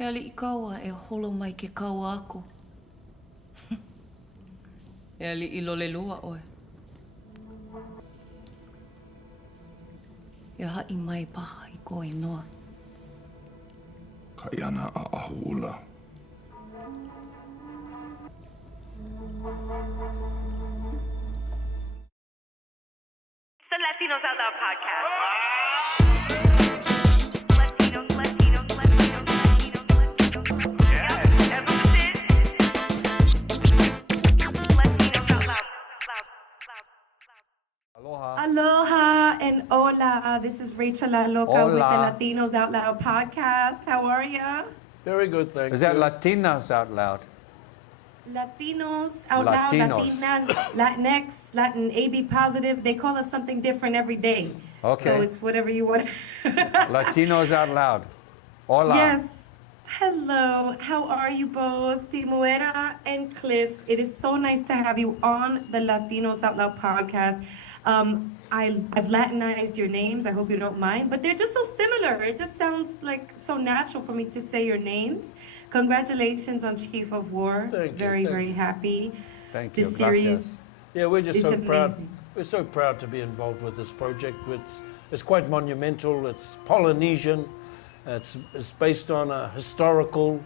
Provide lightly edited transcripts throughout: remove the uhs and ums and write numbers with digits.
E ali I kaua e holo mai ke kaua ako. E ali I lolelua oe. E ha'i mai paha I ko inoa. Kaina a ahula. It's the Latinos Out Loud podcast. Aloha. Aloha and hola. This is Rachel La Loca Hola. with the Latinos Out Loud podcast. How are ya? Very good, thank you. Is that Latinas out loud? Latinos Out Latinos. Loud, Latinas, Latinx, Latin, AB positive. They call us something different every day. Okay. So it's whatever you want. Latinos out loud. Hola. Yes. Hello. How are you both? Temuera and Cliff. It is so nice to have you on the Latinos Out Loud podcast. I've Latinized your names. I hope you don't mind, but they're just so similar. It just sounds like so natural for me to say your names. Congratulations on Chief of War. Thank you, Very, thank very you. happy. Thank you. This series. Gracias. Yeah, we're just It's so proud. amazing. We're so proud to be involved with this project. It's quite monumental. It's Polynesian. It's based on a historical,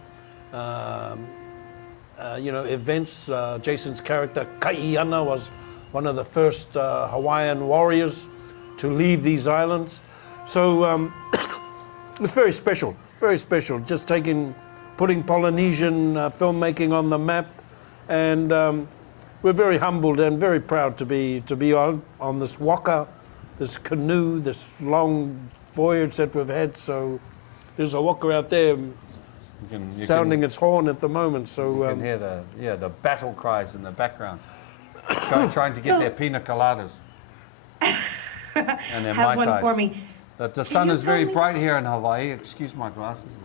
events. Jason's character Kaina was one of the first Hawaiian warriors to leave these islands. So it's very special. Very special. Just putting Polynesian filmmaking on the map, and we're very humbled and very proud to be on this waka, this canoe, this long voyage that we've had. So there's a waka out there sounding its horn at the moment. So You can hear the battle cries in the background, trying to get their pina coladas and their Have mai one tais. for me. The sun you is very tell me- bright here in Hawaii. Excuse my glasses.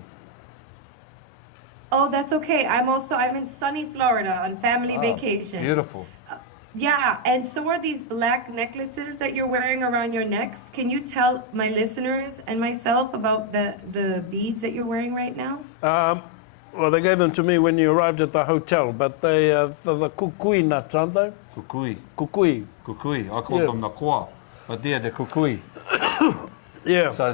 Oh, that's okay. I'm in sunny Florida on family vacation. Beautiful. Yeah, and so are these black necklaces that you're wearing around your necks. Can you tell my listeners and myself about the beads that you're wearing right now? well, they gave them to me when you arrived at the hotel, but they're the kukui nuts, aren't they? Kukui. Kukui. Kukui. I call Yeah. them Makua, but they're the kukui. Yeah. So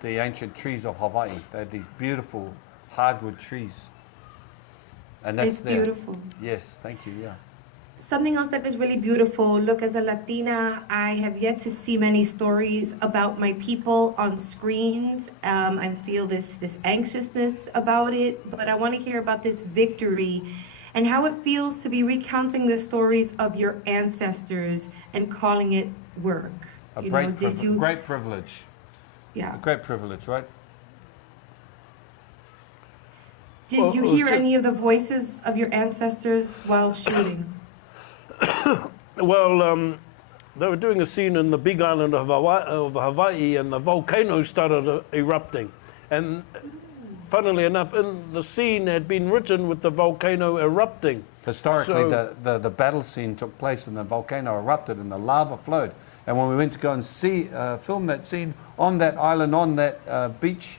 the ancient trees of Hawaii, they're these beautiful hardwood trees. And that's It's beautiful. Yes, thank you, yeah. Something else that is really beautiful. Look, as a Latina, I have yet to see many stories about my people on screens. I feel this anxiousness about it, but I want to hear about this victory and how it feels to be recounting the stories of your ancestors and calling it work. Great privilege. Yeah. A great privilege, right? Did Well, you it was hear just- any of the voices of your ancestors while shooting? Well, they were doing a scene in the big island of Hawaii, and the volcano started erupting. And funnily enough, in the scene had been written with the volcano erupting. Historically, So- the battle scene took place and the volcano erupted and the lava flowed. And when we went to go and film that scene on that island, on that beach,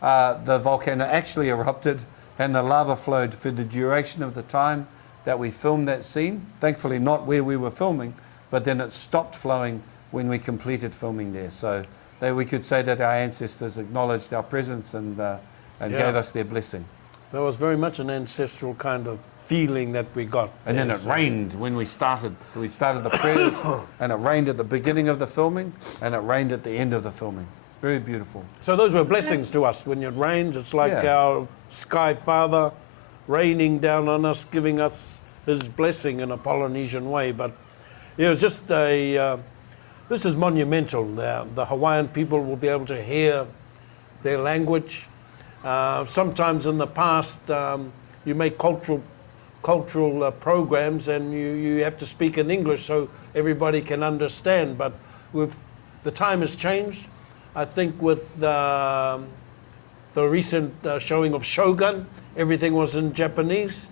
the volcano actually erupted and the lava flowed for the duration of the time that we filmed that scene. Thankfully not where we were filming, but then it stopped flowing when we completed filming there. So we could say that our ancestors acknowledged our presence and gave us their blessing. There was very much an ancestral kind of feeling that we got. And then there, it so- rained when we started. We started the prayers, and it rained at the beginning of the filming, and it rained at the end of the filming. Very beautiful. So those were blessings to us. When it rains, it's like Yeah. our sky father raining down on us, giving us his blessing in a Polynesian way. But it was just this is monumental. The Hawaiian people will be able to hear their language. Sometimes in the past, you make cultural programs and you have to speak in English so everybody can understand. But the time has changed. I think with the recent showing of Shogun, everything was in Japanese,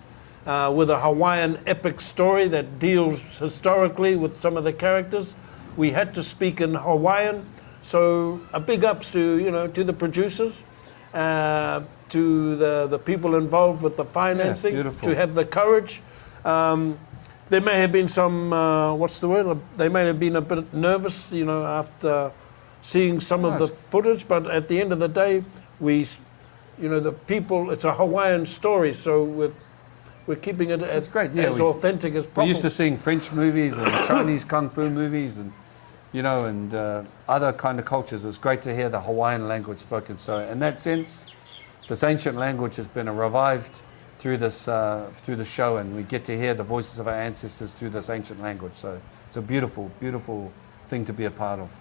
with a Hawaiian epic story that deals historically with some of the characters. We had to speak in Hawaiian, so a big ups to the producers, to the people involved with the financing, beautiful. to have the courage. There may have been some, what's the word? They may have been a bit nervous, you know, after seeing some of the footage, but at the end of the day, you know, the people, it's a Hawaiian story, so we're keeping it as, great. Yeah, as authentic as possible. We're used to seeing French movies and Chinese kung fu movies and, you know, and other kind of cultures. It's great to hear the Hawaiian language spoken. So in that sense, this ancient language has been revived through this through the show, and we get to hear the voices of our ancestors through this ancient language. So it's a beautiful, beautiful thing to be a part of.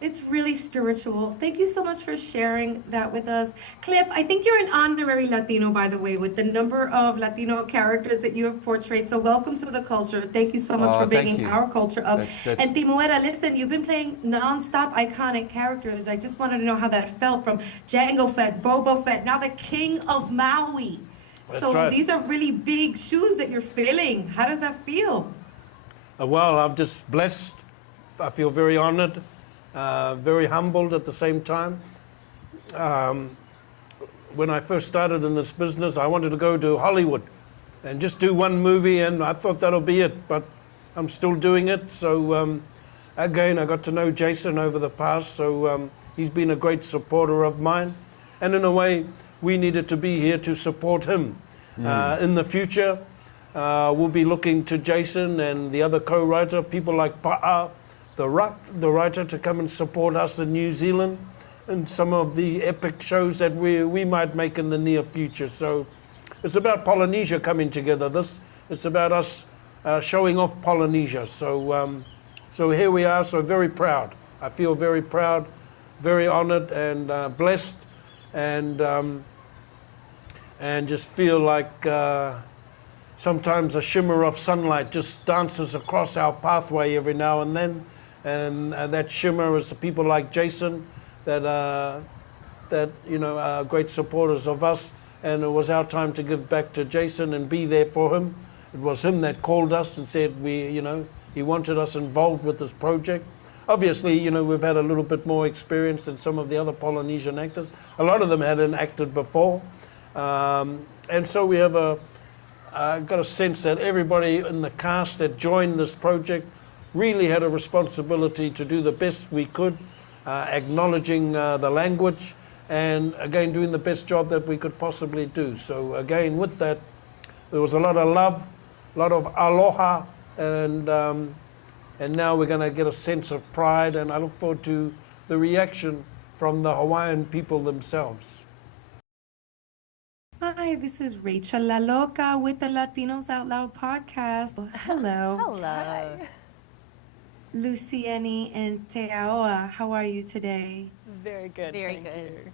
It's really spiritual. Thank you so much for sharing that with us. Cliff, I think you're an honorary Latino, by the way, with the number of Latino characters that you have portrayed. So welcome to the culture. Thank you so much for bringing our culture up. And Temuera, listen, you've been playing non-stop iconic characters. I just wanted to know how that felt, from Jango Fett, Boba Fett, now the King of Maui. So these are really big shoes that you're filling. How does that feel? Well, I'm just blessed. I feel very honored. Very humbled at the same time. When I first started in this business, I wanted to go to Hollywood and just do one movie, and I thought that'll be it, but I'm still doing it. So again, I got to know Jason over the past, so he's been a great supporter of mine. And in a way, we needed to be here to support him. In the future, we'll be looking to Jason and the other co-writer, people like Pa'a, the writer, to come and support us in New Zealand and some of the epic shows that we might make in the near future. So it's about Polynesia coming together. It's about us showing off Polynesia. So so here we are. So very proud. I feel very proud, very honored and blessed, and just feel like sometimes a shimmer of sunlight just dances across our pathway every now and then. And that shimmer is the people like Jason that you know are great supporters of us. And it was our time to give back to Jason and be there for him. It was him that called us and said he wanted us involved with this project. Obviously, you know, we've had a little bit more experience than some of the other Polynesian actors. A lot of them hadn't acted before, and so we have got a sense that everybody in the cast that joined this project really had a responsibility to do the best we could, acknowledging the language, and again doing the best job that we could possibly do. So again, with that, there was a lot of love, a lot of aloha, and now we're going to get a sense of pride, and I look forward to the reaction from the Hawaiian people themselves. Hi, this is Rachel La Loca with the Latinos Out Loud podcast. Hello. Hello. Hi. Luciane and Teaoa, how are you today? Very good. Very Thank good. you.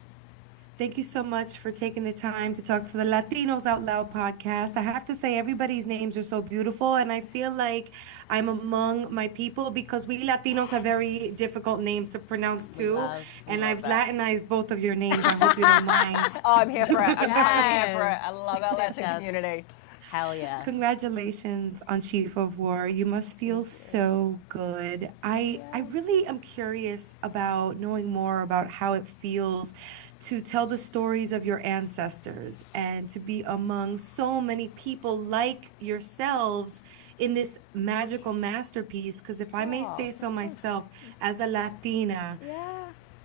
Thank you so much for taking the time to talk to the Latinos Out Loud podcast. I have to say, everybody's names are so beautiful, and I feel like I'm among my people because we Latinos have very difficult names to pronounce too. And I've Latinized both of your names. I hope you don't mind. Oh, I'm here for it. I'm here for it. I love our Latin community. Hell yeah. Congratulations on Chief of War. You must feel so good. I really am curious about knowing more about how it feels to tell the stories of your ancestors and to be among so many people like yourselves in this magical masterpiece. Because if I may say so myself, as a Latina,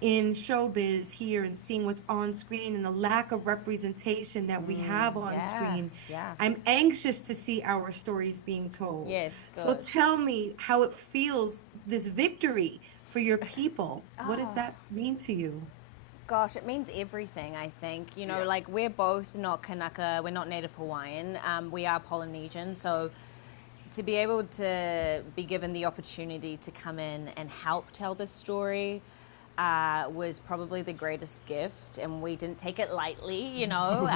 in showbiz here and seeing what's on screen and the lack of representation that we have on screen, I'm anxious to see our stories being told. Yes, good. So tell me how it feels, this victory for your people. What does that mean to you? Gosh, it means everything, I think. You know, like, we're both not Kanaka, we're not Native Hawaiian, we are Polynesian, so to be able to be given the opportunity to come in and help tell this story was probably the greatest gift, and we didn't take it lightly, you know.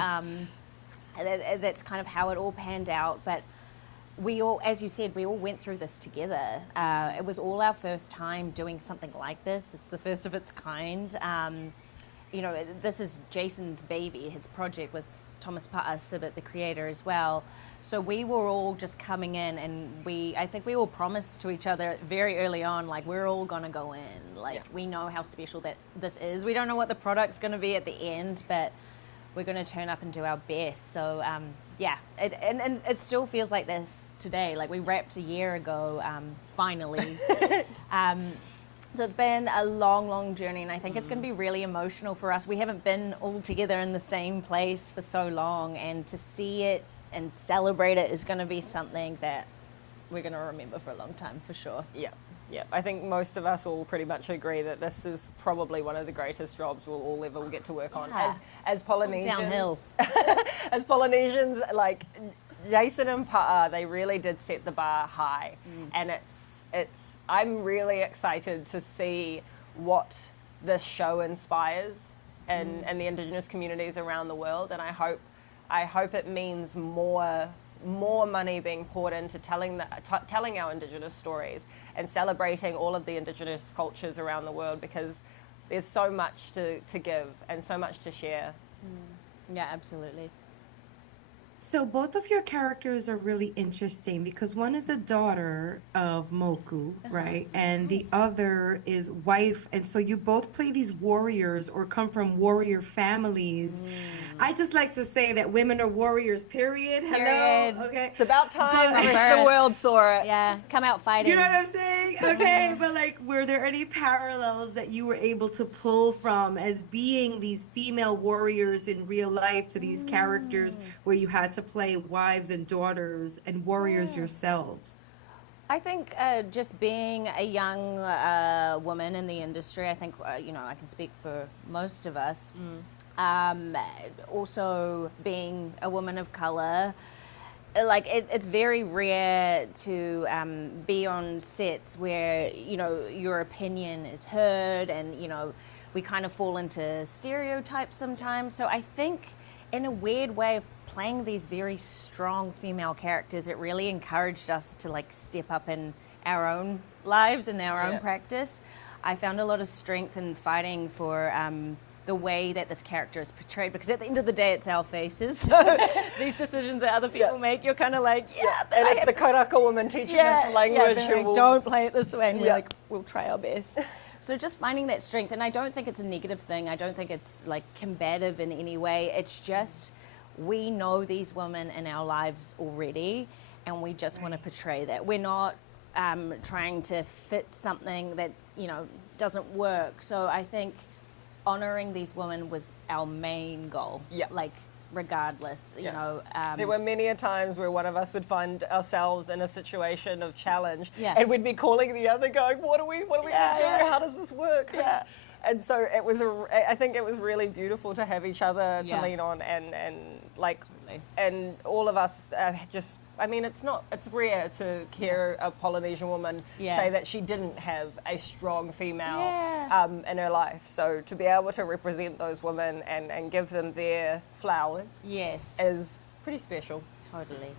That's kind of how it all panned out, but we all, as you said, we all went through this together. It was all our first time doing something like this. It's the first of its kind. You know, this is Jason's baby, his project with Thomas Pa'a Sibbett, the creator, as well. So we were all just coming in, and I think we all promised to each other very early on, like, we're all gonna go in. Like, we know how special that this is. We don't know what the product's gonna be at the end, but we're gonna turn up and do our best. So yeah, and it still feels like this today. Like, we wrapped a year ago, finally. So it's been a long, long journey, and I think it's going to be really emotional for us. We haven't been all together in the same place for so long, and to see it and celebrate it is going to be something that we're going to remember for a long time, for sure. Yeah, yeah. I think most of us all pretty much agree that this is probably one of the greatest jobs we'll all ever get to work on. As Polynesians, downhill. As Polynesians, like Jason and Pa'a, they really did set the bar high, and I'm really excited to see what this show inspires in the Indigenous communities around the world, and I hope it means more money being poured into telling our Indigenous stories and celebrating all of the Indigenous cultures around the world, because there's so much to give and so much to share. Yeah, absolutely. So both of your characters are really interesting because one is the daughter of Moku, right? And the other is wife. And so you both play these warriors or come from warrior families. I just like to say that women are warriors, period. Period. Hello? Okay. It's about time But- the rest of the world saw it. Yeah, come out fighting. You know what I'm saying? Okay, but like, were there any parallels that you were able to pull from as being these female warriors in real life to these characters where you had to play wives and daughters and warriors yourselves? I think just being a young woman in the industry, I think, you know, I can speak for most of us. Also being a woman of color, like it's very rare to be on sets where, you know, your opinion is heard, and, you know, we kind of fall into stereotypes sometimes. So I think in a weird way of playing these very strong female characters, it really encouraged us to like step up in our own lives and our own practice. I found a lot of strength in fighting for the way that this character is portrayed, because at the end of the day, it's our faces. So these decisions that other people make, you're kind of like, but And I it's have the to- Karaka woman teaching us the language. they're who like, will- don't play it this way, and we're like, we'll try our best. So just finding that strength, and I don't think it's a negative thing. I don't think it's like combative in any way. It's just, we know these women in our lives already, and we just want to portray that. We're not trying to fit something that, you know, doesn't work. So I think honoring these women was our main goal. Yeah. Like, regardless, you know. There were many a times where one of us would find ourselves in a situation of challenge, Yeah. and we'd be calling the other, going, "What are we going to do? How does this work?" Yeah. And so it was. I think it was really beautiful to have each other to Yeah. lean on, and like, Totally. and all of us just. I mean, it's rare to hear a Polynesian woman Yeah. say that she didn't have a strong female Yeah. in her life. So to be able to represent those women and give them their flowers Yes, is pretty special. totally.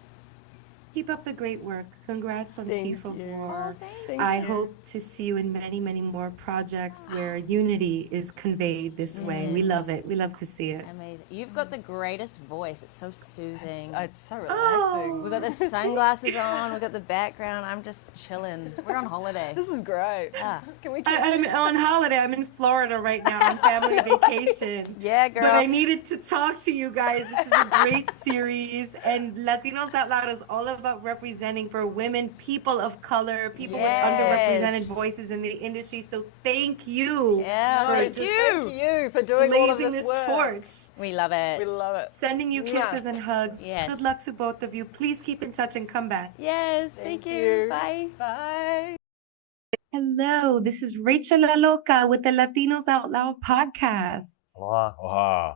Keep up the great work. Congrats on Chief of War. Thank I hope to see you in many, many more projects where unity is conveyed this way. We love it. We love to see it. Amazing. You've got the greatest voice. It's so soothing. It's so relaxing. We've got the sunglasses on. We've got the background. I'm just chilling. We're on holiday. This is great. Yeah. Can we? I'm on holiday. I'm in Florida right now on family vacation. Yeah, girl. But I needed to talk to you guys. This is a great series. And Latinos Out Loud is all about representing for women, people of color, people with underrepresented voices in the industry. So thank you. Yeah, for thank just Thank you for doing all of blazing this this work. torch. We love it. We love it. Sending you kisses and hugs. Yes. Good luck to both of you. Please keep in touch and come back. Yes, thank you. Bye. Bye. Hello, this is Rachel La Loca with the Latinos Out Loud podcast. Aloha.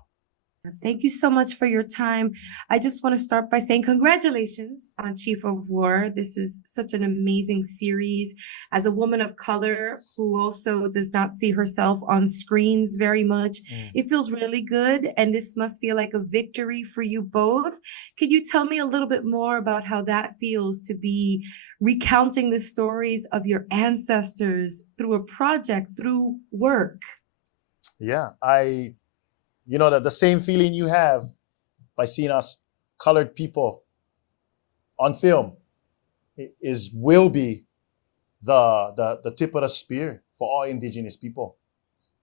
Thank you so much for your time. I just want to start by saying congratulations on Chief of War. This is such an amazing series. As a woman of color who also does not see herself on screens very much, it feels really good. And this must feel like a victory for you both. Could you tell me a little bit more about how that feels to be recounting the stories of your ancestors through a project, through work? Yeah, the same feeling you have, by seeing us colored people on film will be the tip of the spear for all indigenous people.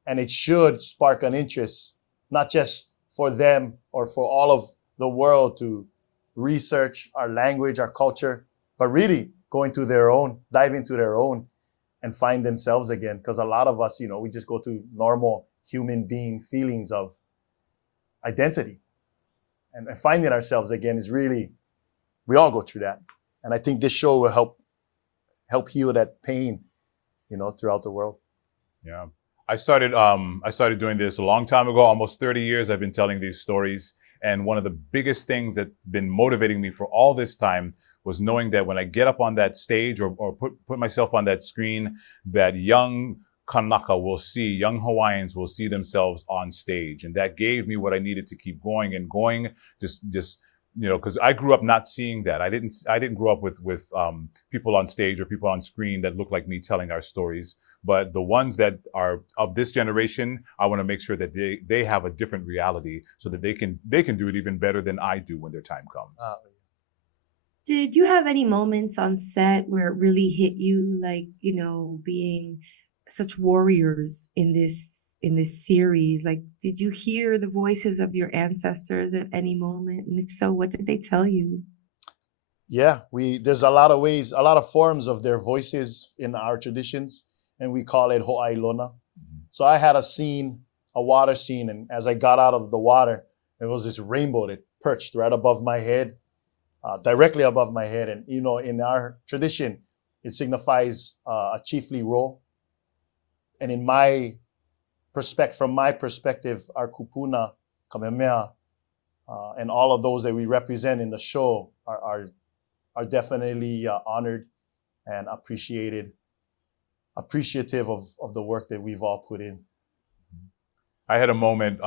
And it should spark an interest, not just for them or for all of the world to research our language, our culture, but really go into their own, dive into their own and find themselves again. Because a lot of us, we just go to normal human being feelings of identity. And finding ourselves again is really, we all go through that. And I think this show will help heal that pain, throughout the world. Yeah. I started doing this a long time ago, almost 30 years I've been telling these stories. And one of the biggest things that's been motivating me for all this time was knowing that when I get up on that stage or put myself on that screen, that young Kanaka will see, young Hawaiians will see themselves on stage. And that gave me what I needed to keep going and going, just because I grew up not seeing that. I didn't grow up with people on stage or people on screen that look like me telling our stories. But the ones that are of this generation, I want to make sure that they have a different reality so that they can do it even better than I do when their time comes. Did you have any moments on set where it really hit you, like, being such warriors in this series? Like, did you hear the voices of your ancestors at any moment? And if so, what did they tell you? Yeah, there's a lot of ways, a lot of forms of their voices in our traditions, and we call it ho'ai lona. So I had a water scene, and as I got out of the water, there was this rainbow that perched right above my head, directly above my head. And, in our tradition, it signifies a chiefly role. And from my perspective, our kupuna, Kamehameha, and all of those that we represent in the show are definitely honored and appreciative of the work that we've all put in. I had a moment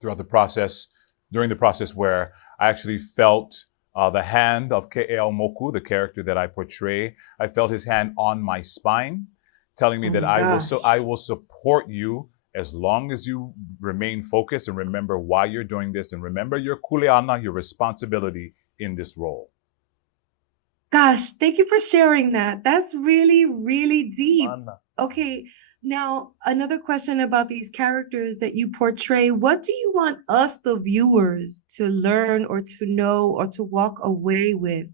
during the process where I actually felt the hand of Ke'eo Moku, the character that I portray. I felt his hand on my spine, telling me that I will support you as long as you remain focused and remember why you're doing this and remember your kuleana, your responsibility in this role. Gosh, thank you for sharing that. That's really, really deep. Okay, now another question about these characters that you portray. What do you want us, the viewers, to learn or to know or to walk away with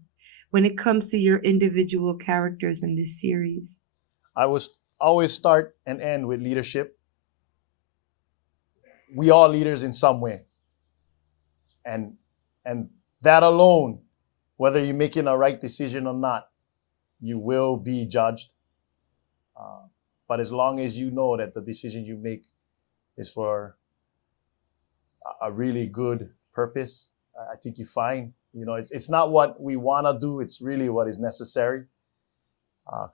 when it comes to your individual characters in this series? I will always start and end with leadership. We are leaders in some way. And that alone, whether you're making a right decision or not, you will be judged. But as long as you know that the decision you make is for a really good purpose, I think you're fine. It's not what we want to do, it's really what is necessary.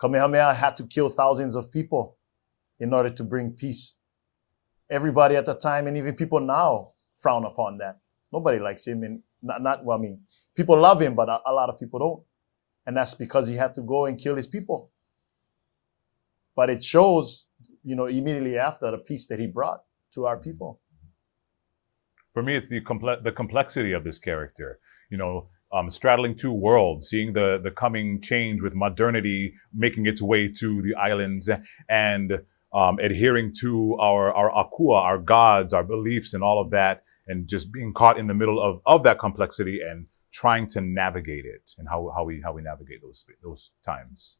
Kamehameha had to kill thousands of people in order to bring peace. Everybody at the time, and even people now, frown upon that. Nobody likes him, and people love him, but a lot of people don't. And that's because he had to go and kill his people. But it shows, immediately after, the peace that he brought to our people. For me, it's the complexity of this character. Straddling two worlds, seeing the coming change with modernity making its way to the islands, and adhering to our akua, our gods, our beliefs, and all of that, and just being caught in the middle of that complexity and trying to navigate it, and how we navigate those times.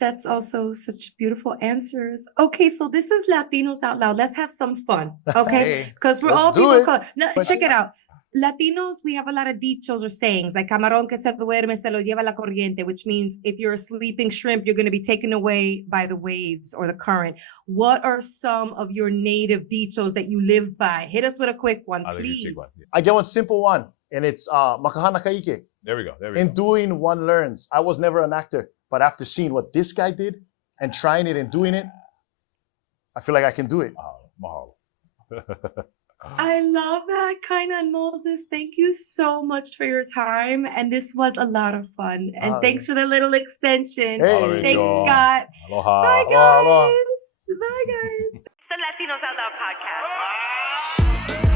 That's also such beautiful answers. Okay, so this is Latinos Out Loud. Let's have some fun, okay? Because we're all people of color. No, check it out. Latinos, we have a lot of dichos or sayings, like camarón que se duerme se lo lleva la corriente, which means if you're a sleeping shrimp, you're going to be taken away by the waves or the current. What are some of your native dichos that you live by? Hit us with a quick one, please. I get one simple one, and it's makahana kaike. There we go. In doing, one learns. I was never an actor, but after seeing what this guy did and trying it and doing it, I feel like I can do it. Mahalo. I love that, Kaina and Moses. Thank you so much for your time. And this was a lot of fun. And thanks for the little extension. Hey. Thanks, Scott. Aloha. Bye, guys. Aloha. Bye, guys. It's the Latinos Out Loud podcast.